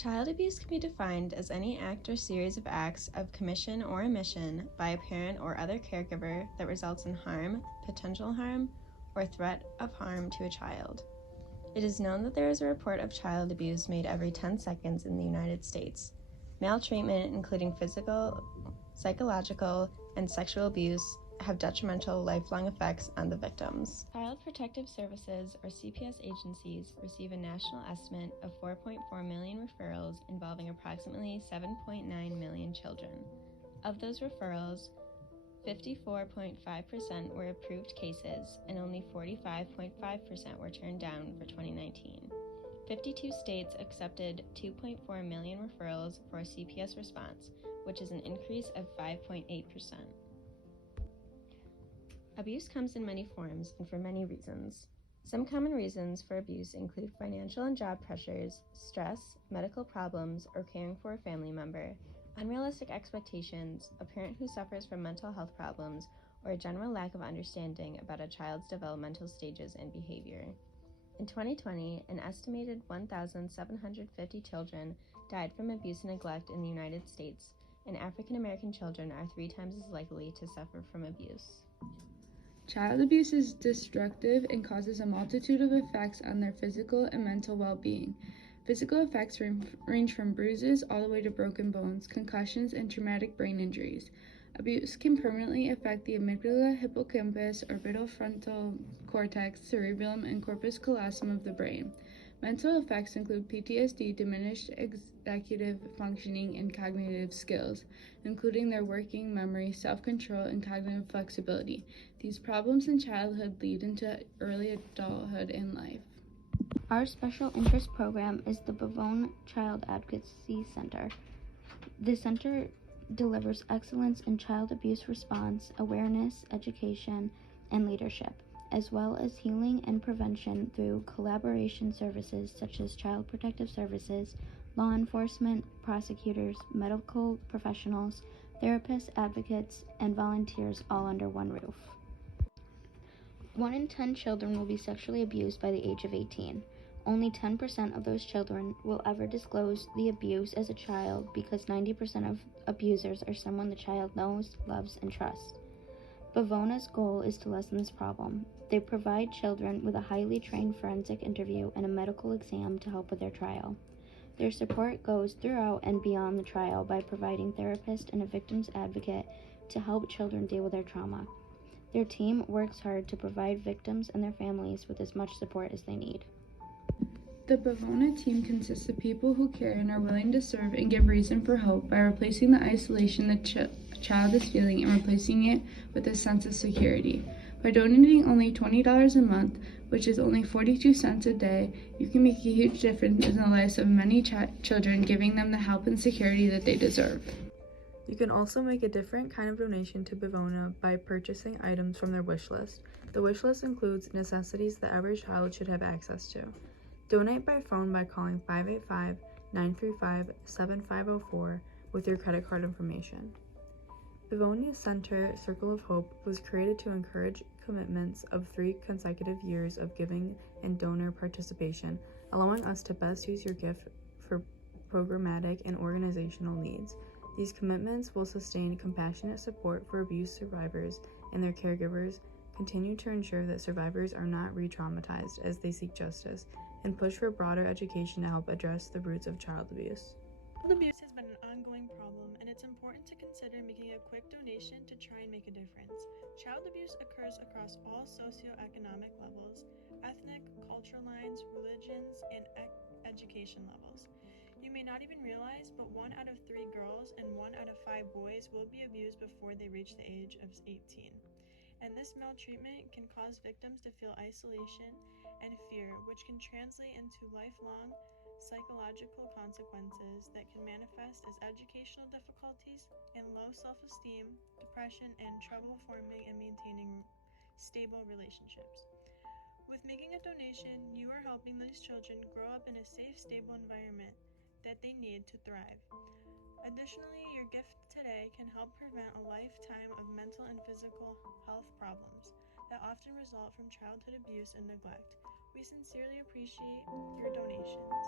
Child abuse can be defined as any act or series of acts of commission or omission by a parent or other caregiver that results in harm, potential harm, or threat of harm to a child. It is known that there is a report of child abuse made every 10 seconds in the United States. Maltreatment, including physical, psychological, and sexual abuse, have detrimental lifelong effects on the victims. Child Protective Services, or CPS agencies, receive a national estimate of 4.4 million referrals involving approximately 7.9 million children. Of those referrals, 54.5% were approved cases, and only 45.5% were turned down for 2019. 52 states accepted 2.4 million referrals for a CPS response, which is an increase of 5.8%. Abuse comes in many forms and for many reasons. Some common reasons for abuse include financial and job pressures, stress, medical problems, or caring for a family member, unrealistic expectations, a parent who suffers from mental health problems, or a general lack of understanding about a child's developmental stages and behavior. In 2020, an estimated 1,750 children died from abuse and neglect in the United States, and African American children are 3 times as likely to suffer from abuse. Child abuse is destructive and causes a multitude of effects on their physical and mental well-being. Physical effects range from bruises all the way to broken bones, concussions, and traumatic brain injuries. Abuse can permanently affect the amygdala, hippocampus, orbitofrontal cortex, cerebellum, and corpus callosum of the brain. Mental effects include PTSD, diminished executive functioning, and cognitive skills, including their working memory, self-control, and cognitive flexibility. These problems in childhood lead into early adulthood and life. Our special interest program is the Bavone Child Advocacy Center. The center delivers excellence in child abuse response, awareness, education, and leadership, as well as healing and prevention through collaboration services such as Child Protective Services, law enforcement, prosecutors, medical professionals, therapists, advocates, and volunteers all under one roof. 1 in 10 children will be sexually abused by the age of 18. Only 10% of those children will ever disclose the abuse as a child because 90% of abusers are someone the child knows, loves, and trusts. Bavona's goal is to lessen this problem. They provide children with a highly trained forensic interview and a medical exam to help with their trial. Their support goes throughout and beyond the trial by providing therapists and a victim's advocate to help children deal with their trauma. Their team works hard to provide victims and their families with as much support as they need. The Bavona team consists of people who care and are willing to serve and give reason for hope by replacing the isolation the child is feeling and replacing it with a sense of security. By donating only $20 a month, which is only 42 cents a day, you can make a huge difference in the lives of many children, giving them the help and security that they deserve. You can also make a different kind of donation to Bavona by purchasing items from their wish list. The wish list includes necessities that every child should have access to. Donate by phone by calling 585-935-7504 with your credit card information. Bavonia Center Circle of Hope was created to encourage commitments of 3 consecutive years of giving and donor participation, allowing us to best use your gift for programmatic and organizational needs. These commitments will sustain compassionate support for abuse survivors and their caregivers, continue to ensure that survivors are not re-traumatized as they seek justice, and push for broader education to help address the roots of child abuse. Child abuse has been an ongoing problem, and it's important to consider making a quick donation to try and make a difference. Child abuse occurs across all socioeconomic levels, ethnic, cultural lines, religions, and education levels. You may not even realize, but 1 out of 3 girls and 1 out of 5 boys will be abused before they reach the age of 18. And this maltreatment can cause victims to feel isolation and fear, which can translate into lifelong psychological consequences that can manifest as educational difficulties and low self-esteem, depression, and trouble forming and maintaining stable relationships. With making a donation, you are helping these children grow up in a safe, stable environment that they need to thrive. Additionally, your gift today can help prevent a lifetime of mental and physical health problems that often result from childhood abuse and neglect. We sincerely appreciate your donations.